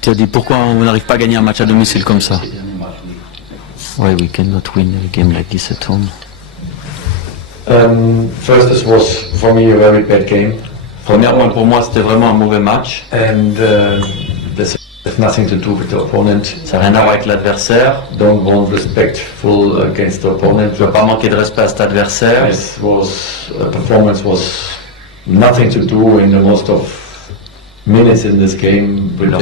Tu as dit pourquoi on n'arrive pas à gagner un match à domicile comme ça? Why we cannot win a game like this at home? First, this was for me a very bad game. Premièrement, pour moi, c'était vraiment un mauvais match. And this has nothing to do with the opponent. Ça n'a rien à voir avec l'adversaire. Don't want respectful against the opponent. Je ne veux pas manquer de respect à cet adversaire. This performance was nothing to do in the most of minutes in this game. La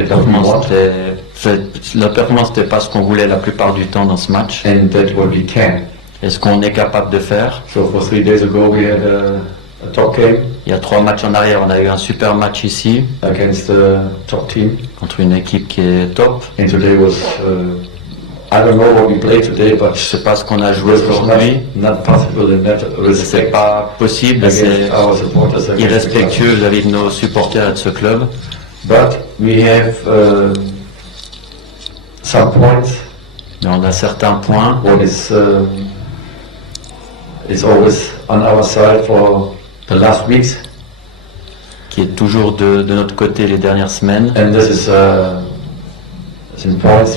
performance n'était pas ce qu'on voulait la plupart du temps dans ce match. And that's what we can. Et ce qu'on est capable de faire. So for 3 days ago we had a top game. Il y a 3 matchs en arrière, on a eu un super match ici. Against the top team. Contre une équipe qui est top. And today was I don't know what we played today, but je sais pas ce qu'on a joué aujourd'hui. Not possible in that respect. C'est pas possible, c'est irrespectueux vis-à-vis de nos supporters et de ce club. But we have some points. Mais on a certains points. What is always on our side for the last weeks. Qui est toujours de notre côté les dernières semaines. And this is some points.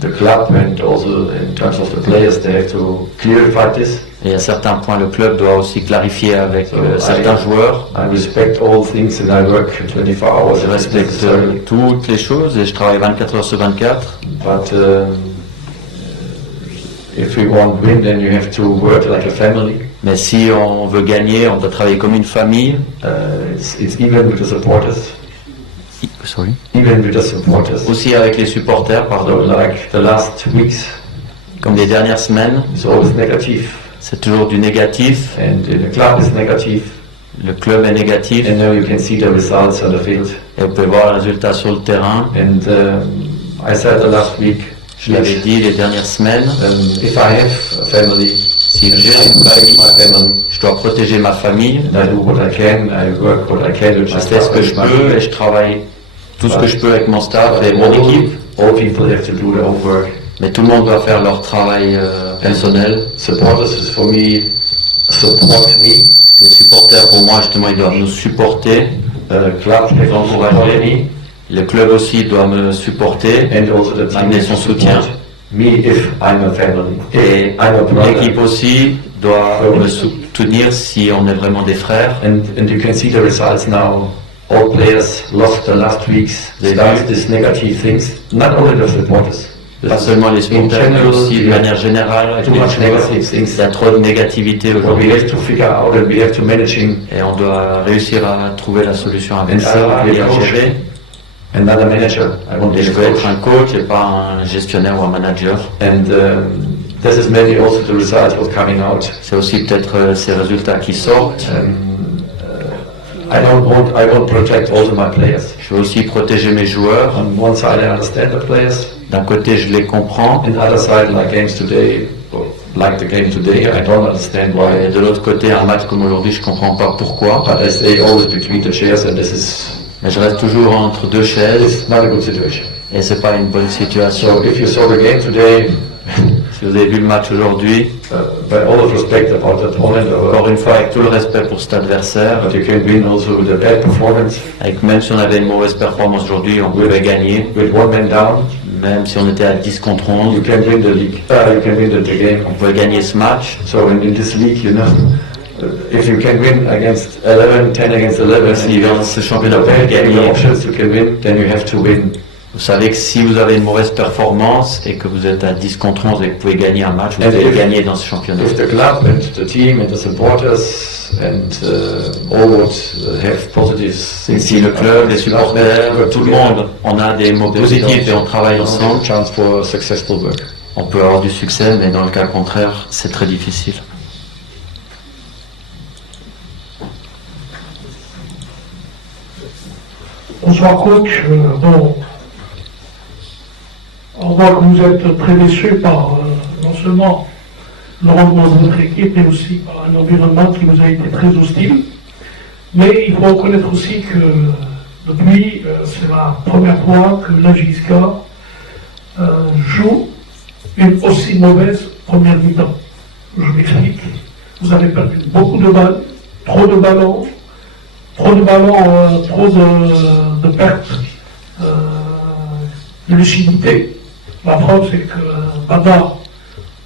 The club and also in terms of the players, they have to clarify this. Et à certains points, le club doit aussi clarifier avec certains joueurs. I respect all things and I work 24 hours. Je respecte toutes les choses et je travaille 24 heures sur 24. But if we want to win, then you have to work like a family. Mais si on veut gagner, on doit travailler comme une famille. It's even with the supporters. Sorry. Even with the supporters. Aussi avec les supporters, pardon. So like the last weeks. Comme les dernières semaines. It's always negative. C'est toujours du négatif. And the club is negative. Le club est négatif. And now you can see the results on the field. Et vous pouvez voir les résultats sur le terrain. And I said the last week. Je l'avais dit les dernières semaines. If I have a family, si j'ai une famille, je dois protéger ma famille. I do what I can. I work what I can. Je fais ce que je peux et je travaille tout ce que je peux avec mon staff et mon équipe. All people have to do their own work. Mais tout le monde doit faire leur travail personnel. Supporters is for me, support me. Les supporters, pour moi, justement, ils doivent nous supporter. Club nous encourager. Le club aussi doit me supporter, m'amener son soutien. Me if I'm a family. Et l'équipe aussi doit me soutenir si on est vraiment des frères. And you can see the results now. All players lost the last weeks. They started these negative things. Not only the supporters. Pas seulement les supporters, mais aussi de manière générale. Il y a trop de négativité aujourd'hui. Et on doit réussir à trouver la solution avec ça, et à gérer. Et je veux être un coach et pas un gestionnaire ou un manager. C'est aussi peut-être ces résultats qui sortent. I want to protect also my players. Je veux aussi protéger mes joueurs. On one side, I understand the players. D'un côté, je les comprends. On the other side, like games today, like the game today, I don't understand why. Et de l'autre côté, un match comme aujourd'hui, je comprends pas pourquoi. But I stay always between the chairs, and this is. Mais je reste toujours entre deux chaises. It's not a good situation. Et c'est pas une bonne situation. So if you saw the game today. Si vous avez vu le match aujourd'hui, encore une fois avec tout le respect pour cet adversaire, avec même si on avait une mauvaise performance aujourd'hui, on pouvait gagner. Même si on était à 10 contre 11, on pouvait gagner ce match. If you can win against 11, 10 against 11, si dans ce championnat vous pouvez gagner, then you have to win. Vous savez que si vous avez une mauvaise performance et que vous êtes à 10 contre 11 et que vous pouvez gagner un match, vous pouvez gagner dans ce championnat. If the club and the team and the supporters and all would have positive things. Si le club, les supporters, tout le monde, on a des mots positifs et on travaille ensemble, chance for successful work. On peut avoir du succès, mais dans le cas contraire, c'est très difficile. Bonsoir coach. Bon, on voit que vous êtes très déçu par non seulement le rendement de votre équipe, mais aussi par un environnement qui vous a été très hostile. Mais il faut reconnaître aussi que depuis, c'est la première fois que l'AJSK joue une aussi mauvaise première mi-temps. Je m'explique. Vous avez perdu beaucoup de balles, trop de ballons, trop de ballons, trop de pertes de lucidité. La preuve, c'est que Bada,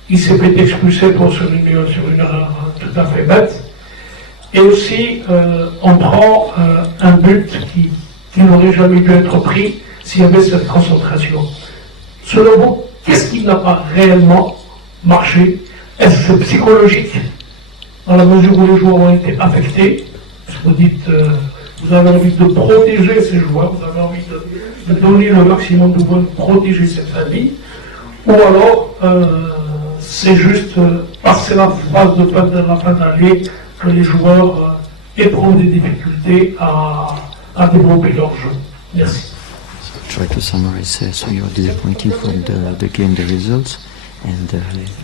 il s'est fait expulser sur une erreur tout à fait bête. Et aussi, on prend un but qui n'aurait jamais dû être pris s'il y avait cette concentration. Selon vous, qu'est-ce qui n'a pas réellement marché? Est-ce que c'est psychologique, dans la mesure où les joueurs ont été affectés? Vous dites, vous avez envie de protéger ces joueurs, vous avez envie de donner le maximum de vous, de protéger cette famille, ou alors c'est juste passer la phase de la fin d'année que les joueurs éprouvent des difficultés à développer leur jeu. Merci. Try to summarize. So you are disappointed from the game, the results, and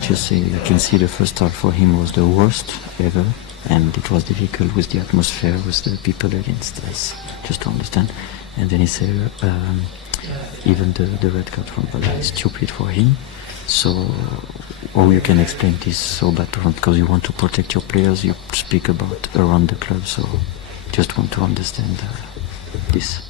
just you can see the first half for him was the worst ever, and it was difficult with the atmosphere, with the people against us, just to understand. And then he said even the red card from Bala is stupid for him. So, or you can explain this so bad because you want to protect your players. You speak about around the club, so just want to understand this.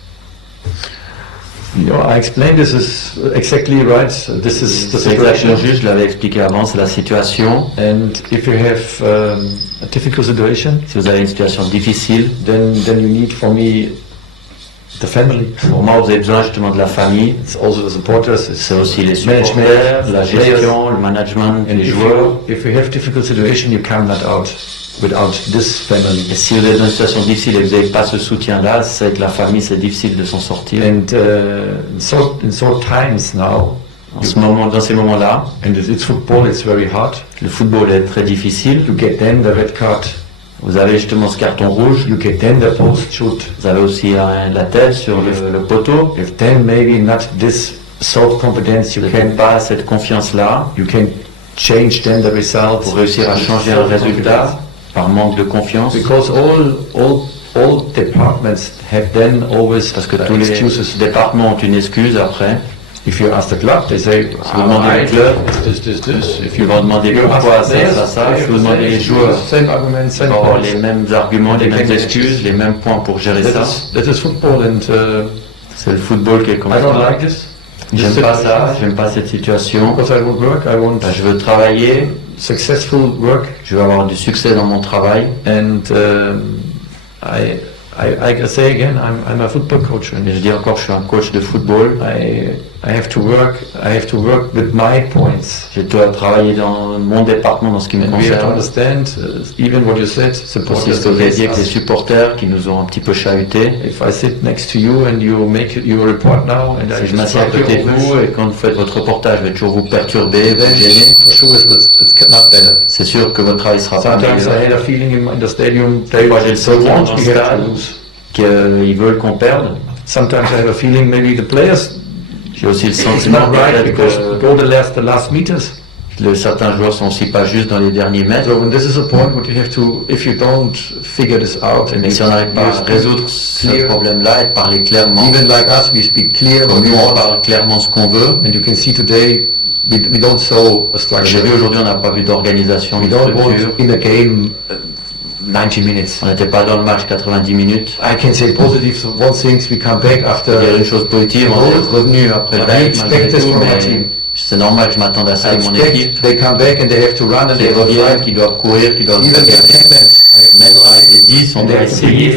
I explained this is exactly right. This is the situation. Juste, je l'avais expliqué avant, c'est la situation. And if you have a difficult situation, si vous avez une situation difficile, then you need for me the family. Pour moi, vous avez besoin justement de la famille. It's also the supporters. C'est aussi les supporters, la gestion, le management, les joueurs. If you have difficult situation, you cannot out without this family. Et si vous êtes dans une situation difficile et que vous n'avez pas ce soutien-là, c'est avec la famille, c'est difficile de s'en sortir. And in short times now, dans ces moments-là, and it's football, it's very hard. Le football est très difficile. You get then the red card. Vous avez justement ce carton rouge. You get then the post shoot. Vous avez aussi la tête sur le poteau. If then maybe not this self-confidence, you can pas cette confiance-là. You can change then the result. Pour réussir à changer un résultat par manque de confiance. Because all departments have then always parce que tous les départements ont une excuse après. If you ask the club, they say, si vous demandez le club, if you vont demander pourquoi ça, si vous demandez les joueurs, ils vont avoir les mêmes arguments, les mêmes excuses, les mêmes points pour gérer ça. That is football and c'est le football qui est comme ça. J'aime pas ça, j'aime pas cette situation. Je veux travailler, successful work. Je veux avoir du succès dans mon travail. And I say again, I'm a football coach. Et je dis encore, je suis un coach de football. I have to work with my points. Je dois travailler dans mon département, dans ce qui me concerne. We have to understand, even what you said, supporters. C'est ce que vous avez dit avec les supporters qui nous ont un petit peu chahutés. If I sit next to you and you make your report now, and si je m'assieds à côté de vous et quand vous faites votre reportage, je vais toujours vous perturber, vous gêner. For sure, it's not better. C'est sûr que votre travail sera pas meilleur. Sometimes I had a feeling in the stadium. Moi, j'ai le sentiment dans le stade qu'ils veulent qu'on perde. Sometimes I have a feeling maybe the players. J'ai aussi le sentiment que go the last meters. Certains joueurs sont aussi pas juste dans les derniers mètres. So this is a point what you have to, if you don't figure this out. Mais si on n'arrive pas à résoudre ce problème-là et de parler clairement, even like us, we speak clear. Comme nous, on parle clairement ce qu'on veut. And you can see today, we don't show a structure. J'ai vu aujourd'hui, on n'a pas vu d'organisation. We don't want in a game 90 minutes. On n'était pas dans le match 90 minutes. I can say positive one thing, we come back after. Il y a une chose positive, on est revenu après le break. C'est normal que je m'attende à ça de mon équipe. They come back and they have to run and they reviennent, qu'ils doivent courir, qu'ils doivent gagner. Même si on était 10, on doit essayer.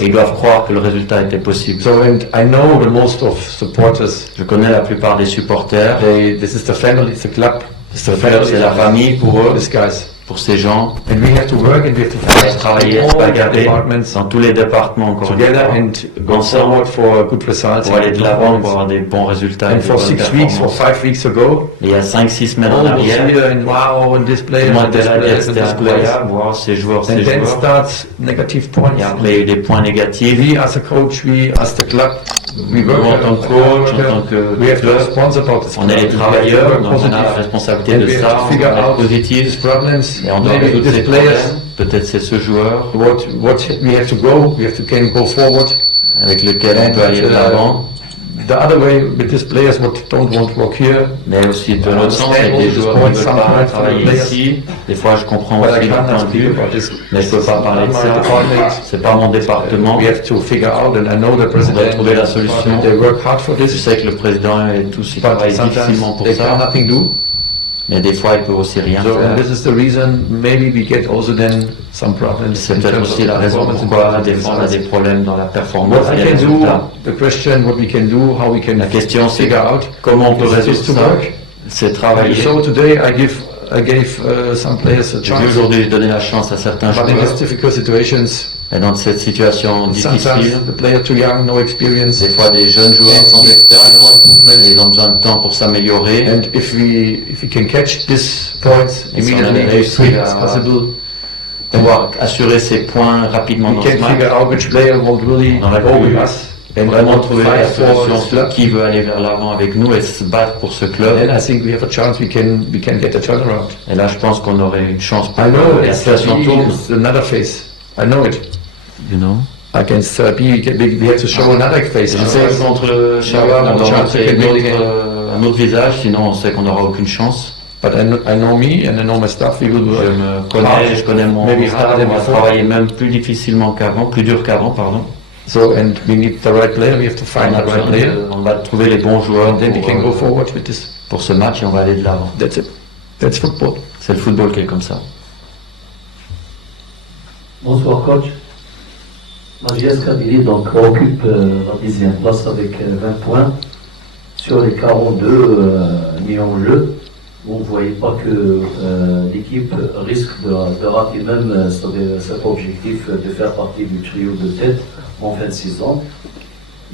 Et ils doivent croire que le résultat était possible. So and I know the most of supporters. Je connais la plupart des supporters. This is the family, it's the club. C'est la famille pour eux. These guys. Pour ces gens, and we have to work and we have to travailler, dans tous les départements encore together and go forward for good results. Pour aller de l'avant, pour avoir des bons résultats. And for 6 weeks, for 5 weeks ago, il y a 5-6 semaines en arrière, wow, and this player, c'était incroyable, voir ces joueurs, and then starts negative points. Et après, il y a eu des points négatifs. We as a coach, we as the club, we work en tant que coach, en tant que we have to respond about this. On est les travailleurs, donc on a la responsabilité de ça, on doit être positif. Et on doit résoudre ces problèmes. Peut-être c'est ce joueur what we have to go forward, avec lequel on peut aller de l'avant. the other way with these players what don't want to work here, Mais aussi de l'autre sens, il y a des joueurs qui ne veulent pas travailler ici. Des fois, je comprends but I aussi leur point cannot de speak vue, about this. mais je peux pas parler de Not my ça. department. C'est pas mon département. We have to figure out, and I know the president, trouver la solution. they work hard for Je this, sais que le président et tous, ils but travaillent sometimes difficilement pour they can ça. nothing do. Mais des fois, il peut aussi rien So faire. this is the reason maybe we get also then some problems C'est in peut-être terms of aussi la raison performance and pourquoi la results. défense a des problèmes dans la performance What et I les can do, résultats. the question, what we can do, how we can La question, c'est figure out, comment on peut is résoudre to ça. work. C'est travailler. So today I gave some players a chance, Aujourd'hui, je donnais la chance à certains but in joueurs. these difficult situations, Et dans cette situation sometimes difficile, the player too young, no experience, des fois des jeunes joueurs sans expérience, ils ont besoin de temps pour s'améliorer. and if we can catch this points Et si on immediately, avait réussi it's à possible. pouvoir assurer ces points rapidement We dans ce can match, figure out which player will really on aurait go with pu us and vraiment want to trouver la fight for solution this club. sur qui veut aller vers l'avant avec nous et se battre pour ce Then club. I think we have a chance. We can get a turnaround. Et là, je pense qu'on aurait une chance pour I know que la it's situation tourne. another phase. I know it. You know? Against Serbia, we have to show another face. Je sais que contre le Shakhtar, on doit montrer un autre visage, sinon on sait qu'on n'aura aucune chance. But I know me and I know my staff. We will Je work me connais, je connais mon Maybe staff, harder on va before. travailler même plus difficilement qu'avant, plus dur qu'avant, pardon. So, and we need the right player. We have to find the right player. On va trouver les bons joueurs Then we can go pour, forward with this. pour ce match et on va aller de l'avant. That's it. That's football. C'est le football qui est comme ça. Bonsoir coach. Magiès Kabylie donc occupe la 10e place avec 20 points. Sur les 42 mis en jeu, vous ne voyez pas que l'équipe risque de rater même cet objectif de faire partie du trio de tête en fin de saison.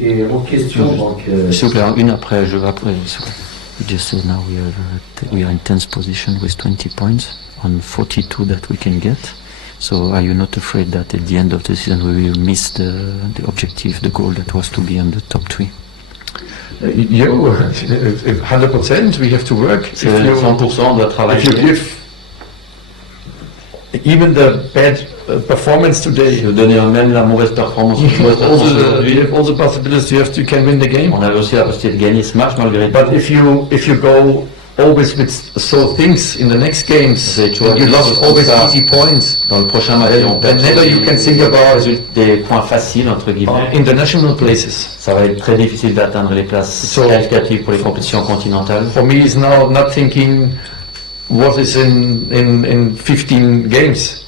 Et mon question donc... S'il vous plaît, une après, je vais après. You just said now we are in 10th position with 20 points on 42 that we can get. So are you not afraid that at the end of the season we will miss the objective, the goal that was to be on the top 3? 100%. We have to work. C'est 100%, on doit travailler. If you give even the bad performance today, Je vais donner même la mauvaise performance you have aujourd'hui. all the possibilities you can win the game. On avait aussi la possibilité de gagner ce match malgré tout. But if you go always with so things in the next games, C'est and toujours you lost comme always ça. easy points, Dans le prochain match, on perd never you can think about des points faciles entre guillemets. international places. Ça va être très difficile d'atteindre les places qualificatives pour les compétitions continentales. For me, is now not thinking what is in 15 games.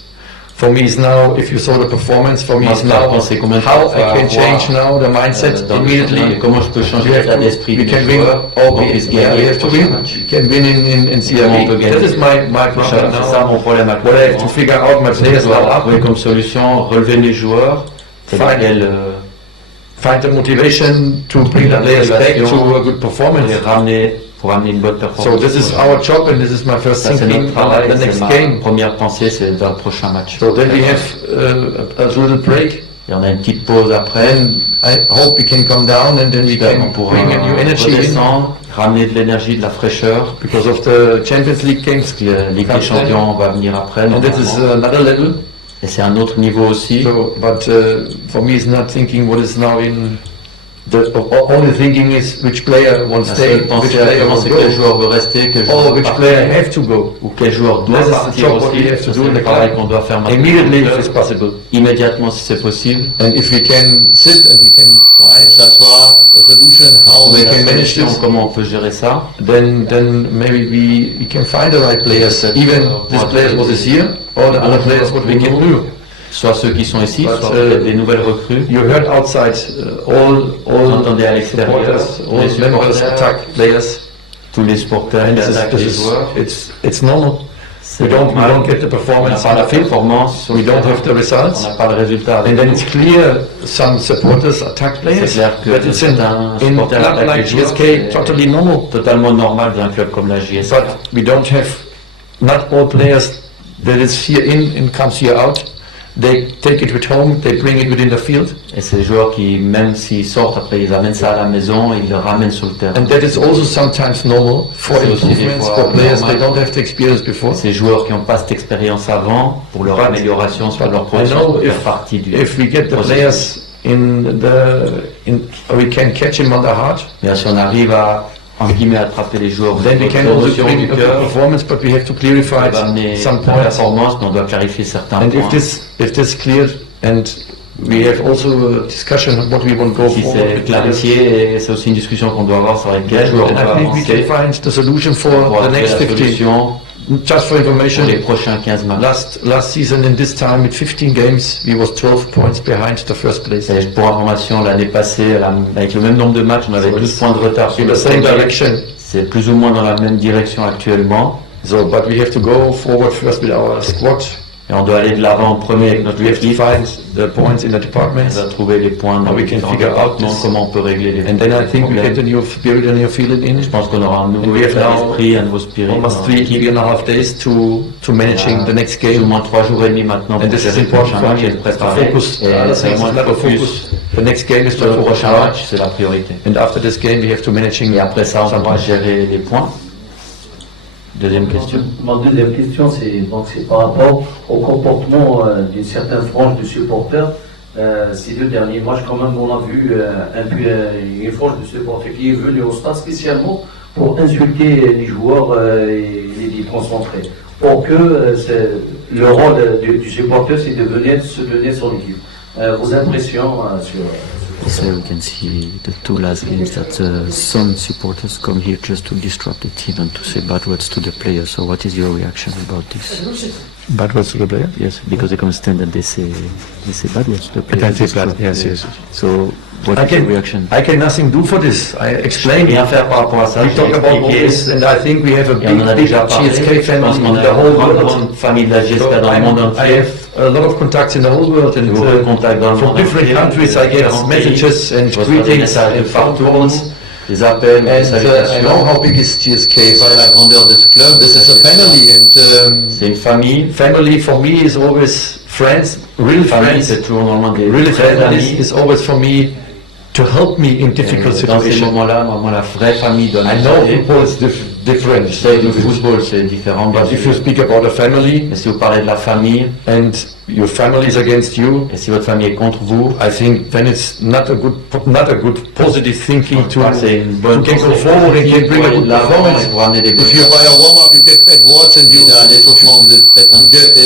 For me, is now if you saw the performance. For me, Moi, is ce que je now pense, c'est combien de how temps I ça can va change avoir, now the mindset dans le immediately. championnat, comment je peux changer l'état d'esprit de We can mes win. joueurs Oh, pour qu'ils yeah, we gagnent have le to prochain win. match. We can win in Comment on peut CRB. gagner. That is my problem C'est ça now. mon problème What I have to actuellement. figure out my players Je now dois up. trouver comme solution relever les joueurs, c'est Fine. lesquels Find the motivation to bring the players back to a good performance. les ramener pour amener une bonne performance. So this is our job and this is my first Ça, c'est thinking notre travail, on the c'est next ma game. première pensée, c'est dans le prochain match. So then we have a little break Et on a une petite pause après. and I hope we can come down and then we J'espère qu'on can pourra bring a new energy in redescendre, ramener de l'énergie, de la fraîcheur. because of the Champions League games. La Ligue des Champions va venir après. And that is normalement. another level. Et c'est un autre niveau aussi. So, but for me, it's not thinking what is now in the only thinking is which player will La stay, seule which pensée player actuellement, will c'est quel go, joueur veut rester, quel joueur or veut which partir, player have to go. ou quel joueur doit This is the partir job what aussi. we have to Ça, do c'est in le the travail club. qu'on doit faire maintenant. Immediately if it's possible. Immédiatement si c'est possible. And if we can sit and we can find S'asseoir, a solution how we trouver la can manage solution, this, comment on peut gérer ça. then maybe we can find the right players. Even this players what is here, or the other players what we can do. Soit ceux qui sont ici, But, soit peut-être des nouvelles recrues. You heard outside On all entendait à l'extérieur, supporters, tous les all members supporters, attack players. tous les supporters qui attaquent les joueurs. It's normal. We don't get the On n'a performance pas on la the field. performance, sur le We don't terrain. have the On results. n'a pas le résultat avec And then nous. it's clear some supporters attack C'est players. clair que But it's in certains club supporters attaquent like les joueurs, GSK, c'est totally normal. totalement normal dans un club comme la JSK. But we don't have, not all players that is here in and comes here out. They take it with home, they bring it within the field. Et ces joueurs qui, même s'ils sortent, après ils amènent ça à la maison, ils le ramènent sur le terrain. And that is also sometimes normal for C'est aussi des improvements fois for players. They normal. don't have the experience before. Ces joueurs qui n'ont pas cette expérience avant, pour leur But- amélioration, sur leur I progression, know pour faire if, partie du if we get the processus. players we can catch him on the heart, Mais si on arrive à, en guillemets, attraper les joueurs then we can de also l'émotion bring du a cœur, performance, but we have to clarify on va amener some la points. performance, mais on doit clarifier certains And points. if this cleared, and we have also a discussion on what we want to go Si forward. c'est clarifié, et c'est aussi une discussion qu'on doit avoir sur quel joueur on And doit I think we avancer can find the solution pour for pouvoir the trouver next la 15. solution Just for pour information, les prochains 15 matchs. last season in this time with 15 games, we was 12 points behind the first place. Et pour information, l'année passée, avec le même nombre de matchs, on avait 12 points de retard sur In le the same premier. direction. C'est plus ou moins dans la même direction actuellement. So, but we have to go forward first with our squad. Et on doit aller de l'avant en premier avec notre We have to équipe. find the points in the On departments. doit trouver les points dans How we les can différents figure out départements, this. comment on peut régler les And then I think we problèmes. get a new spirit, a new feeling in Je it. pense qu'on aura un nouveau And we have état now d'esprit, un nouveau spirit. Almost dans l'équipe. 3.5 days to managing the next Plus ou game. moins 3 jours et demi maintenant And pour this is gérer le important prochain for match me. et le préparer. Focus. Et c'est vraiment le focus. The next game is Sur le to prochain focus. match, c'est la priorité. And after this game, we have to managing. Et après ça, on some pourra points. gérer les points. Deuxième question. Ma deuxième question, c'est par rapport au comportement d'une certaine frange de supporters. Ces 2 derniers matchs, quand même, on a vu une frange de supporters qui est venue au stade spécialement pour insulter les joueurs et les déconcentrer. Or que le rôle du supporter, c'est de se donner son équipe. Vos impressions sur... So we can see the 2 last games that some supporters come here just to disrupt the team and to say bad words to the players. So what is your reaction about this? Bad words to the player? Yes, because they come stand and they say bad words to the players. They say bad, disrupt yes, players. yes. So what is your reaction? I can nothing do for this. I explained. Rien faire par rapport à ça. We J'ai talk about all expliqué. this, and I think we have a Et on en a big déjà parlé. GSK Je pense family qu'on in a the whole une world. grande famille de la GSK So dans le monde I entier. have a lot of contacts in the whole world, and Beaucoup de contacts dans le from monde different entier. countries I get Différents pays. messages and Je reçois des greetings messages de and phone partout, calls. des appels, des And I know salutations. how big is GSK. Je sais pas la grandeur de ce club. This is a family, and C'est une famille. family for me is always friends, real Famille, friends. c'est toujours normalement des Really vrais friends amis. is always for me to help me in difficult Et dans ces situations. moments-là, moi, la vraie famille doit I know m'aider. football is different. Je sais que le football, c'est différent. bien But if sûr. you speak about a family Mais si vous parlez de la famille, and your family is against you, et si votre famille est contre vous, I think then it's not a good positive thinking to c'est une bonne can go pensée forward and positive can bring pour a aller good de l'avant performance. et pour amener des bonnes If you choses. buy a warm-up, you get bad words and you get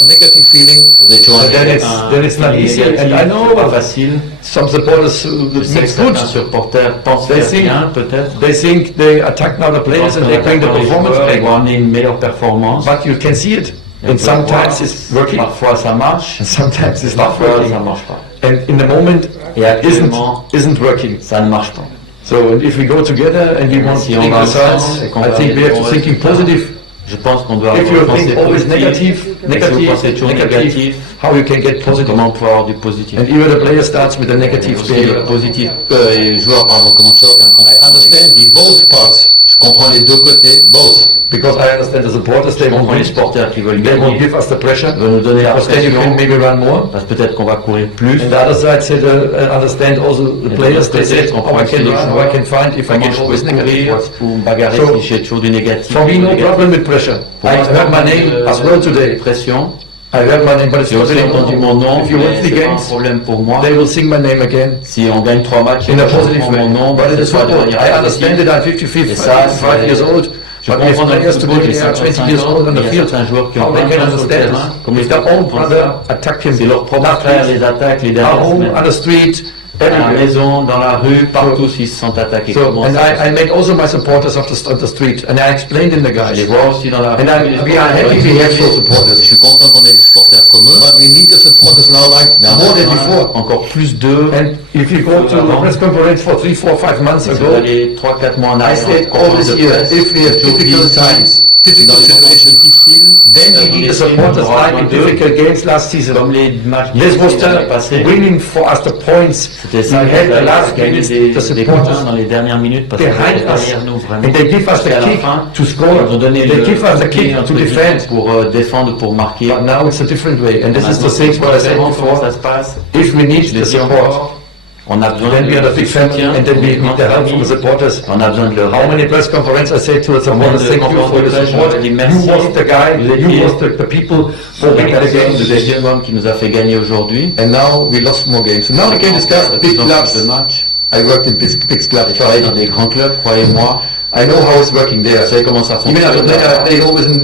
a negative feeling. Vous êtes toujours And then it's not easy. And I know c'est pas facile. some supporters Je sais que make good. certains supporters pensent They faire think- bien, peut-être. They think they attack now the players and they bring the performance Ils back. vont amener une meilleure performance. But you can see it. Et on And peut voir, sometimes it's working, Parfois ça marche, and sometimes it's not parfois ça working. marche pas. And in the moment, Et actuellement, isn't working. ça ne marche pas. So if we go together and we want Si to on think va results, ensemble et qu'on I va think we aller have to pour thinking résultat, positive. Je pense qu'on doit If you penser think always positif. negative, Et si vous pensez toujours négatif, how you can get positive. comment on peut avoir du positif. And even the player starts with a negative Aussi, le behavior. positif, les joueurs, pardon, comment tu un I comportement. understand the both parts. Je comprends les 2 côtés, both. Because I understand the supporters, they Je won't comprends les win. supporters qui veulent They won't gagner, give us the pressure. veulent nous donner la Because then you pression, can maybe run more. parce que peut-être qu'on va courir plus. And the other side said, understand also the players. They said, on oh, I can run, or I can find if I Comment get je peux always negative courir words. ou me bagarrer So, si j'ai toujours du négatif. For me, no négatif. problem with pressure. Pour I moi, c'est heard pas my name de- as well today. Pression. I heard my name, but it's J'ai not aussi really entendu mon nom, If you mais win the c'est pas un games, problème pour moi. they will sing my name again Si on gagne 3 matchs, in a ils vont positive chanter way. mon nom, But it c'est is pas de football. manière I understand positive. it. I'm 55 Et ça, c'est- years old. Je But if comprends dans le players football, today j'ai they are 20 years 55 old on ans, the il y a field, certains joueurs qui ont how they 20 can ans sur le understand terrain, this? comment If ils their peuvent own comprendre brother ça. attack him, C'est leur propre last frère week, les attaques les at dernières home, semaines. on the street, À la everywhere. maison, dans la rue, partout s'ils se sentent attaqués. So, Comment and ça I make also my supporters of on the street, and I explained in the Je les guys. vois aussi dans la rue. And we are happy we have those Je supporters. suis content qu'on ait des supporters comme eux. But we need the supporters now like Mais en more than même temps, before. encore plus d'eux. And if you go to the press conference for 3, 4, 5 months Si vous ago, allez 3-4 mois en I arrière, said en all this conférence de year, presse, If we have j'ai toujours dit difficult ça. times, difficult situations, difficiles, then we Dans need les the supporters films, like in difficult games last season. Comme les matchs This was difficiles l'année passée. the winning for us the points. C'était ça, We qui had the a last gagné minutes, des the points supporters dans les dernières minutes parce qu'ils behind étaient us, derrière nous vraiment. and they give us the Jusqu'à la kick fin, to ils score. nous ont donné They le give us the pied, kick to entre guillemets, defend. pour défendre, pour marquer. But now it's a different way, and this is Maintenant, the thing what I said comment ça before. se passe. If we need Je l'ai the dit support, encore, On a besoin Then we are the big family, soutien, and then we need the help from the supporters. on a besoin de leur How aide. many press conferences I say to the supporters, thank you for your support. Je dis You merci. was the guy, Vous you étiez was the people for La winning the personne game du today. deuxième homme qui nous a fait gagner aujourd'hui. And now we lost more games. So now we can discuss De big plus en plus clubs. de matchs. I worked in big clubs. J'ai travaillé dans des grands clubs, croyez-moi. I know how it's working there. Vous savez comment ça Even fonctionne. I played always in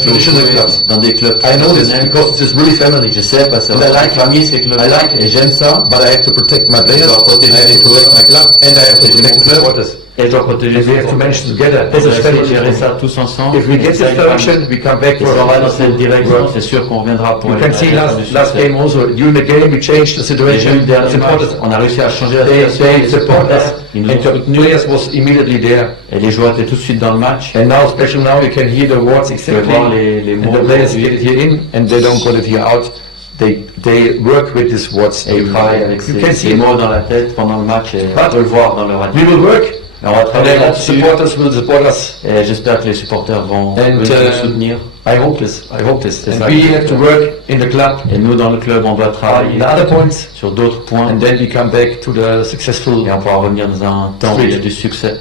traditional clubs. Dans des clubs I know this traditionnels. because it's really family. Je sais parce que And I like la famille c'est club. I like it. Et j'aime ça, but I have to protect my players. I have to protect my club, and I have to protect the club. Supporters. Et je dois protéger And we have to manage together as On a va essayer de family. gérer ça tous ensemble. If we get this direction, we come back Et to si on va dans our cette direction, c'est sûr qu'on reviendra pour You aller can see vers le last succès. game also, during the game we changed the Déjà situation. eu le dernier match, Supporters, on a réussi à changer la they situation. Les support supporters, us, ils nous and ont the soutenus players was immediately there. et les joueurs étaient tout de suite dans le match. And now, especially now, you can hear the words Vous pouvez exactly. voir les And mots. the players get it here in, and they don't put it here out. They work with these words. Et ils travaillent avec You can ces see. mots dans la tête pendant le match et But on peut le voir dans leur We attitude. will work, Et on va and travailler I hope là-dessus supporters will support us. et j'espère que les supporters vont And, venir nous soutenir. I hope this. I hope this. C'est And ça we que have to work in the club Et nous dans le club on doit on travailler the other points, sur d'autres points and then we come back to the successful et on pourra revenir dans un temps où il y a du succès.